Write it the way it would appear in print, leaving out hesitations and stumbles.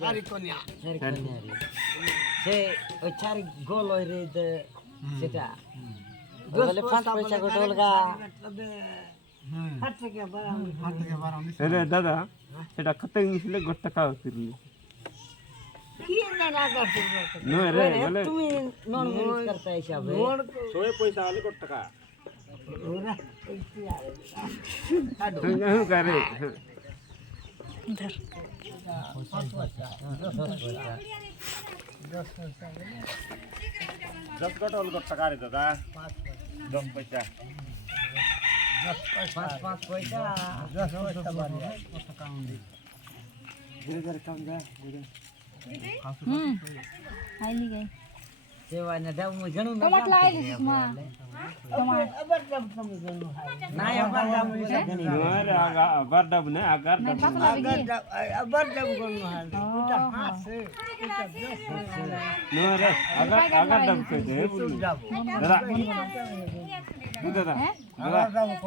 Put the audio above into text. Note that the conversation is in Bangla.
চারিকোণিয়া সে ওই চার গোল ওই রে সেটা বলে 5 পয়সা গোটা অলগা अरे दादा এটা কত নিছিলে গোটা কাও তিরলি কি না করতে নো রে বলে তুমি নন গরিব করতে হিসাবে 100 পয়সা আলে কত টাকা ওরা তুই না করে दस कट अलग टका रे दादा 10 पैसा 5 পয়সা 10 পয়সা বাড়ি धीरे धीरे कम जा आईली गई સેવા ને દાવ મુ ઘણું टमाटर लाएली सुषमा અબર જબ તમે ગણો ના અબર દાવ મુ ઘણી अरे अगर दब ने अगर नहीं दब पतला लगी અબર જબ ગણો હાલ ઉટા હાથ છે नो रे अगर दब के दे दादा दादा हैं दादा